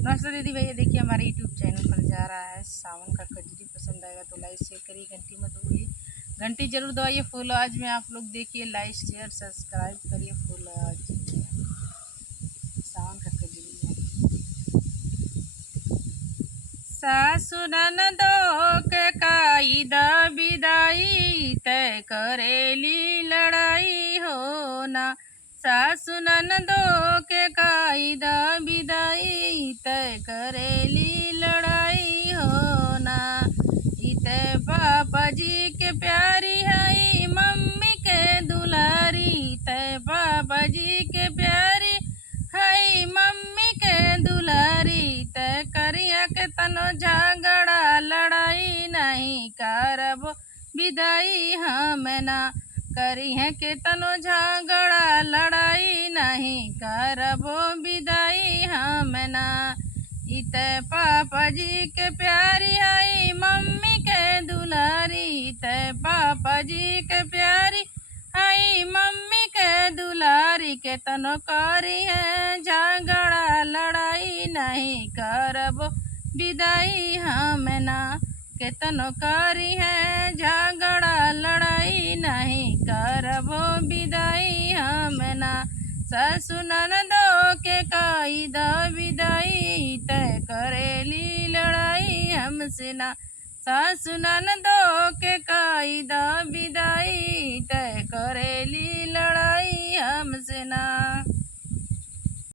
नमस्ते दीदी भैया, देखिए हमारे यूट्यूब चैनल पर जा रहा है सावन का कजरी। पसंद आएगा तो लाइक शेयर करिए, घंटी मत भूलिए, घंटी जरूर दबाइए। फुल आवाज में आप लोग देखिए, लाइक शेयर सब्सक्राइब करिए। फुल आवाज सावन का कजरी है। सासु ननदो के कायदा विदाई, तय करेली लड़ाई हो ना। सासु ननदो के कायदा विदाई, तय करेली लड़ाई हो ना। इते पापा जी के प्यारी है, मम्मी के दुलारी। तय पापा जी के प्यारी है, मम्मी के दुलारी। तय करिया के तनो झगड़ा लड़ाई, नहीं करब विदाई हम ना। करी है के तनो झगड़ा लड़ाई, नहीं करबो विदाई हम ना। इत पापा जी के प्यारी है, मम्मी के दुलारी। इत पापा जी के प्यारी है, मम्मी के दुलारी। के तनो करी है झगड़ा लड़ाई, नहीं करबो विदाई हम ना। केतनो करी है झगड़ा लड़ाई, नहीं करबो विदाई हम ना। सासु ननदो के कायदा विदाई, तय करेली लड़ाई हमसे ना। सासु ननदो के कायदा विदाई, तय करेली लड़ाई हमसे ना।